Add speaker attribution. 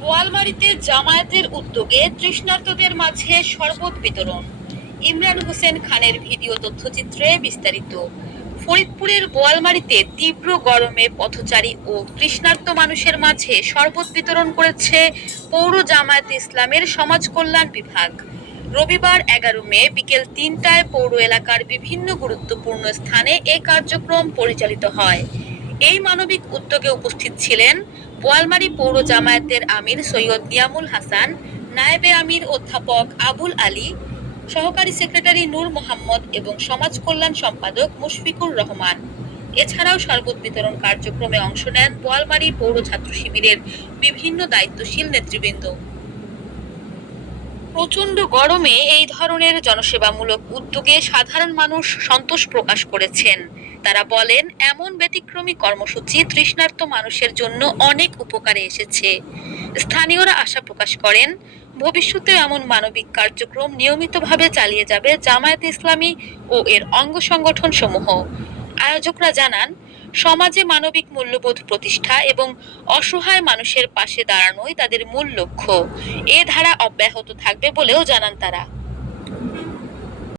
Speaker 1: বোয়ালমারিতে জামায়াতের উদ্যোগে তৃষ্ণার্তদের মাঝে শরবত বিতরণ। ইমরান হোসেন খানের ভিডিও তথ্যচিত্রে বিস্তারিত। ফরিদপুরের বোয়ালমারীতে তীব্র গরমে পথচারী ও তৃষ্ণার্ত মানুষের মাঝে শরবত বিতরণ করেছে পৌর জামায়াত ইসলামের সমাজ কল্যাণ বিভাগ। রবিবার এগারো মে বিকেল তিনটায় পৌর এলাকার বিভিন্ন গুরুত্বপূর্ণ স্থানে এই কার্যক্রম পরিচালিত হয়। এই মানবিক উদ্যোগে উপস্থিত ছিলেন বোয়ালমারী পৌর জামায়াতের আমির সৈয়দ নিয়ামুল হাসান, নায়েবে আমির অধ্যাপক আবুল আলী সহকারী সেক্রেটারি নূর মোহাম্মদ এবং সমাজ কল্যাণ সম্পাদক মুশফিকুর রহমান। এছাড়াও শরবত বিতরণ কার্যক্রমে অংশ নেন বোয়ালমারী পৌর ছাত্র শিবিরের বিভিন্ন দায়িত্বশীল নেতৃবৃন্দ। প্রচণ্ড গরমে এই ধরনের জনসেবামূলক উদ্যোগে সাধারণ মানুষ সন্তোষ প্রকাশ করেছেন। তারা বলেন, এমন ব্যতিক্রমী কর্মসূচি তৃষ্ণার্ত মানুষের জন্য অনেক উপকারে এসেছে। স্থানীয়রা আশা প্রকাশ করেন ভবিষ্যতে এমন মানবিক কার্যক্রম নিয়মিতভাবে চালিয়ে যাবে জামায়াতে ইসলামী ও এর অঙ্গ সংগঠন সমূহ আয়োজকরা জানান, সমাজে মানবিক মূল্যবোধ প্রতিষ্ঠা এবং অসহায় মানুষের পাশে দাঁড়ানোই তাদের মূল লক্ষ্য। এ ধারা অব্যাহত থাকবে বলেও জানান তারা।